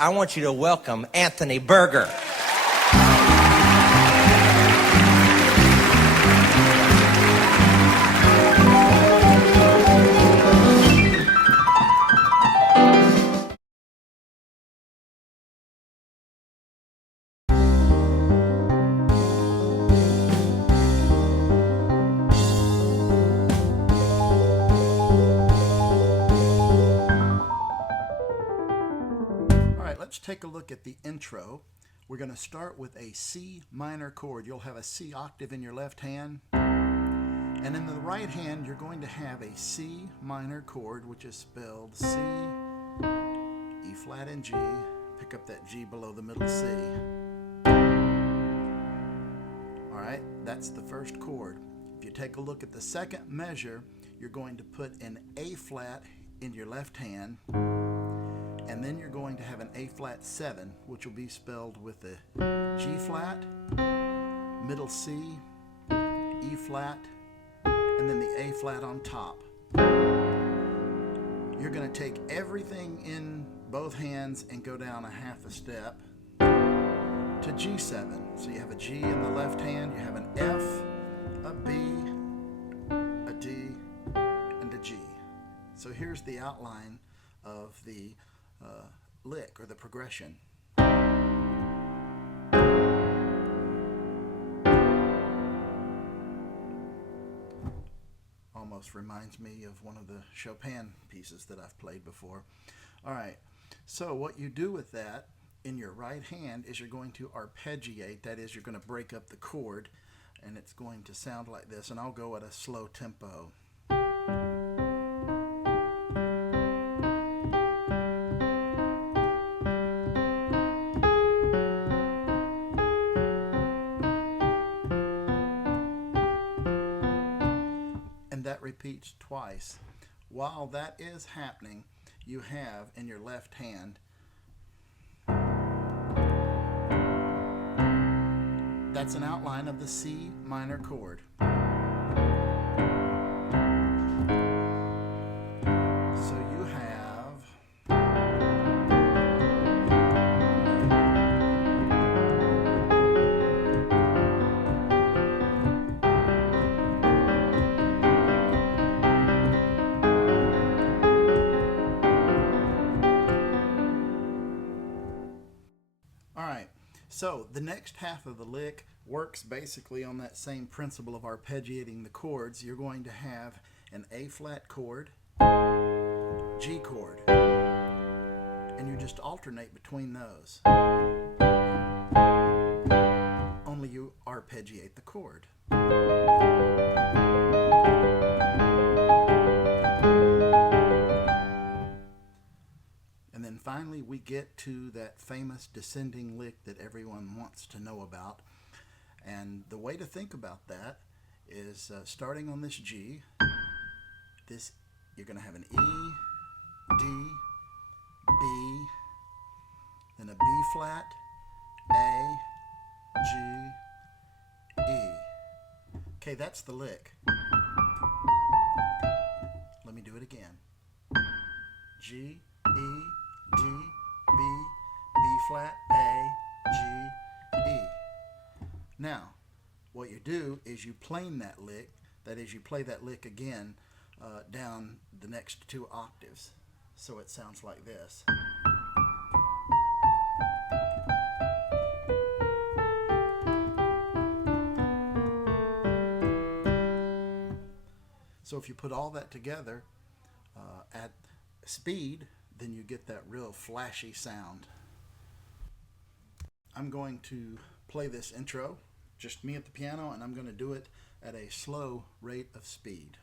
I want you to welcome Anthony Berger. Let's take a look at the intro. We're going to start with a C minor chord. You'll have a C octave in your left hand, and in the right hand you're going to have a C minor chord, which is spelled C, E flat, and G. Pick up that G below the middle C. Alright, that's the first chord. If you take a look at the second measure, you're going to put an A flat in your left hand, and then you're going to have an A flat 7, which will be spelled with a G flat, middle C, E flat, and then the A flat on top. You're going to take everything in both hands and go down a half a step to G7. So you have a G in the left hand, you have an F, a B, a D, and a G. So here's the outline of the lick or the progression. Almost reminds me of one of the Chopin pieces that I've played before. Alright, so what you do with that in your right hand is you're going to arpeggiate. That is, you're going to break up the chord, and it's going to sound like this, and I'll go at a slow tempo. That repeats twice. While that is happening, you have in your left hand, that's an outline of the C minor chord. So you have So the next half of the lick works basically on that same principle of arpeggiating the chords. You're going to have an A flat chord, G chord, and you just alternate between those. Only you arpeggiate the chord. And then finally we get to that famous descending lick that everyone wants to know about. And the way to think about that is starting on this G, you're going to have an E, D, B, then a B flat, A, G, E. Okay, that's the lick. Let me do it again. G, E, D, B, B flat, A, G, E. Now, what you do is you plane that lick, that is, you play that lick again down the next 2 octaves. So it sounds like this. So if you put all that together at speed, then you get that real flashy sound. I'm going to play this intro, just me at the piano, and I'm going to do it at a slow rate of speed.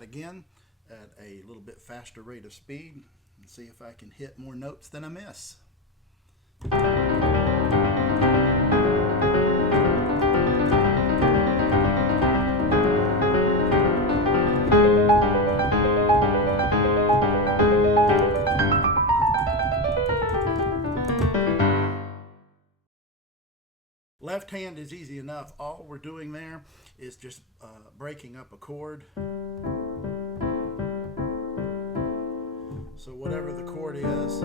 Again at a little bit faster rate of speed and see if I can hit more notes than I miss. left hand is easy enough. All we're doing there is just breaking up a chord. So whatever the chord is,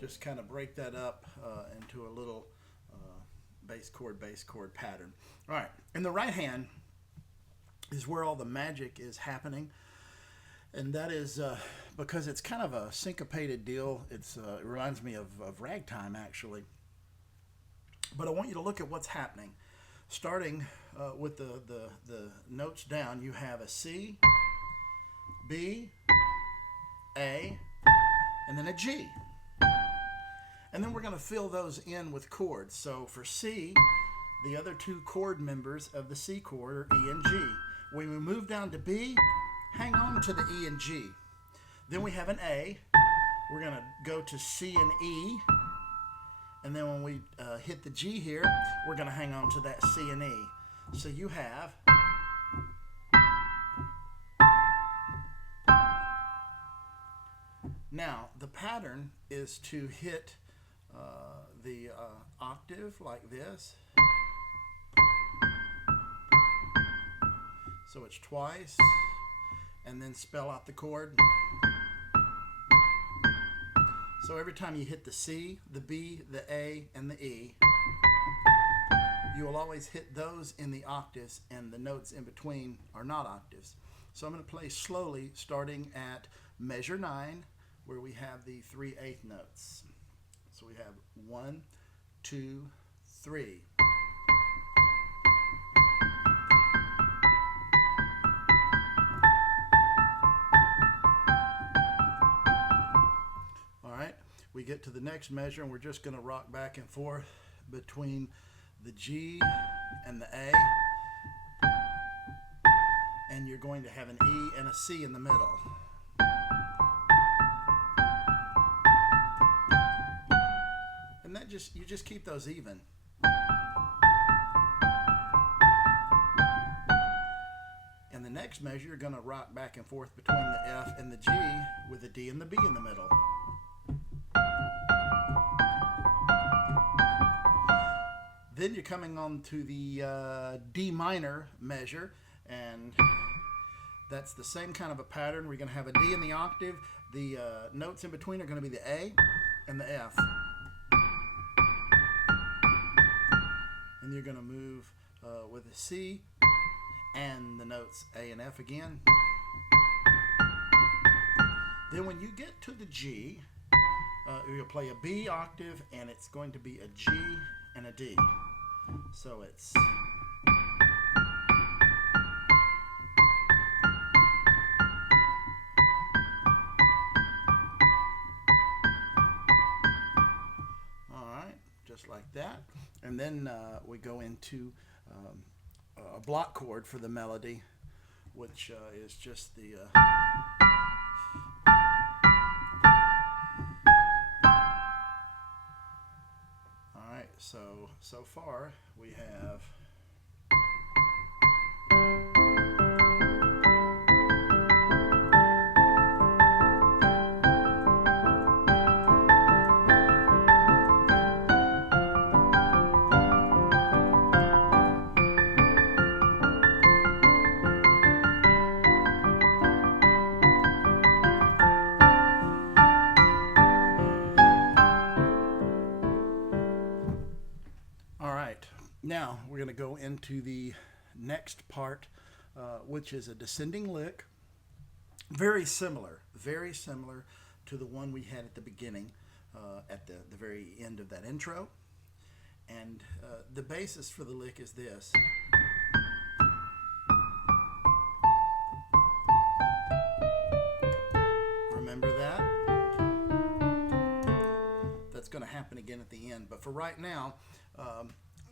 just kind of break that up into a little bass chord pattern. All right, and the right hand is where all the magic is happening, and that is because it's kind of a syncopated deal. It reminds me of ragtime, actually. But I want you to look at what's happening. Starting with the notes down, you have a C, B, A, and then a G. And then we're going to fill those in with chords. So for C, the other two chord members of the C chord are E and G. When we move down to B, hang on to the E and G. Then we have an A. We're going to go to C and E. And then when we hit the G here, we're going to hang on to that C and E. So you have now the pattern is to hit the octave like this. So it's twice, and then spell out the chord. So every time you hit the C, the B, the A, and the E, you will always hit those in the octaves, and the notes in between are not octaves. So I'm going to play slowly, starting at measure 9, where we have the 3/8 notes. So we have 1, 2, 3. All right, we get to the next measure, and we're just going to rock back and forth between the G and the A, and you're going to have an E and a C in the middle. And that you just keep those even. In the next measure, you're going to rock back and forth between the F and the G with the D and the B in the middle. Then you're coming on to the D minor measure, and that's the same kind of a pattern. We're going to have a D in the octave. The notes in between are going to be the A and the F. And you're going to move with a C and the notes A and F again. Then when you get to the G, you'll play a B octave, and it's going to be a G and a D. So it's all right, just like that. And then we go into a block chord for the melody, which is just the so far we have now we're going to go into the next part, which is a descending lick. Very similar to the one we had at the beginning, at the very end of that intro. And the basis for the lick is this. Remember that? That's going to happen again at the end. But for right now,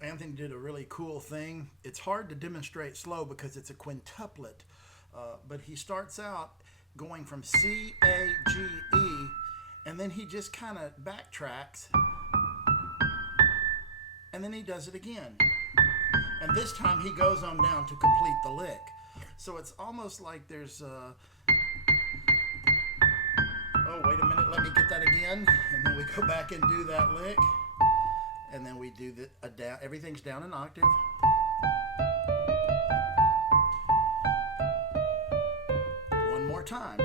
Anthony did a really cool thing. It's hard to demonstrate slow because it's a quintuplet, but he starts out going from C, A, G, E, and then he just kind of backtracks, and then he does it again. And this time he goes on down to complete the lick. So it's almost like there's Oh, wait a minute, let me get that again. And then we go back and do that lick. And then we do the down, everything's down an octave. One more time.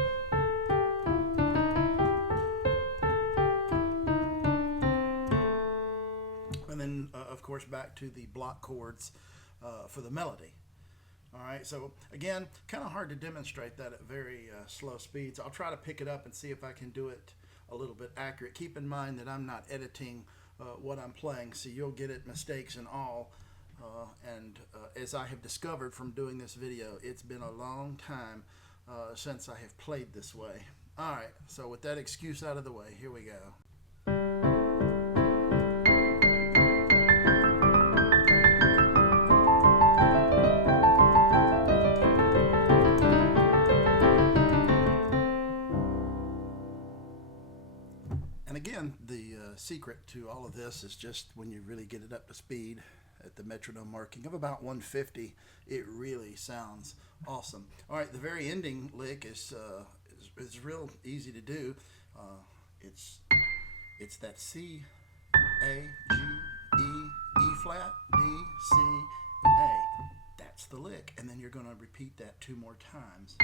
And then, of course, back to the block chords for the melody. All right, so again, kind of hard to demonstrate that at very slow speeds. I'll try to pick it up and see if I can do it a little bit accurate. Keep in mind that I'm not editing what I'm playing, so you'll get it mistakes and all. And as I have discovered from doing this video, it's been a long time since I have played this way. All right, so with that excuse out of the way, here we go. Again, the secret to all of this is just when you really get it up to speed at the metronome marking of about 150, it really sounds awesome. All right, the very ending lick is real easy to do. It's that C, A, G, E, E flat, D, C, A. That's the lick, and then you're going to repeat that 2 more times.